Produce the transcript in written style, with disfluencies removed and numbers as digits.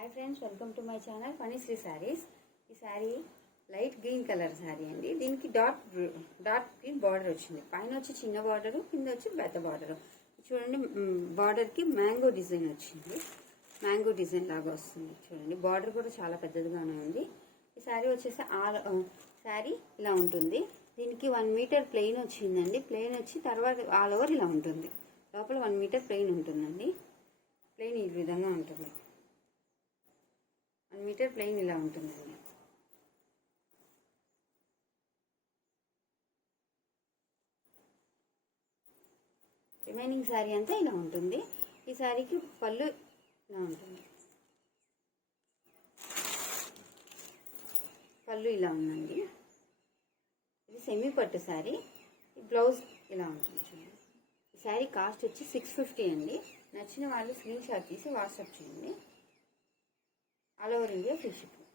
Hi friends, welcome to my channel Phanisri saris. ఈ sari light green colour sari అండి. దీనికి డాట్ గ్రీన్ బార్డర్ వచ్చింది. పైన వచ్చి చిన్న బార్డర్, కింద వచ్చి పెద్ద బార్డర్. చూడండి, బార్డర్కి మ్యాంగో డిజైన్ వచ్చింది. మ్యాంగో డిజైన్ లాగా వస్తుంది. చూడండి, బార్డర్ కూడా చాలా పెద్దదిగానే ఉంది. ఈ శారీ వచ్చేసి శారీ ఇలా ఉంటుంది. దీనికి 1 మీటర్ ప్లెయిన్ వచ్చిందండి. ప్లెయిన్ వచ్చి తర్వాత ఆల్ ఓవర్ ఇలా ఉంటుంది. లోపల 1 మీటర్ ప్లెయిన్ ఉంటుందండి. ప్లెయిన్ ఈ విధంగా ఉంటుంది. 1 మీటర్ ప్లెయిన్ ఇలా ఉంటుందండి. రిమైనింగ్ శారీ అంతా ఇలా ఉంటుంది. ఈ శారీకి పళ్ళు ఇలా ఉంటుంది. పళ్ళు ఇలా ఉందండి. ఇది సెమీ పట్టు శారీ. ఈ బ్లౌజ్ ఇలా ఉంటుంది. చూడండి, ఈ శారీ కాస్ట్ వచ్చి 650 అండి. నచ్చిన వాళ్ళు స్క్రీన్ షాట్ తీసి వాట్సాప్ చేయండి. All over India free shipping.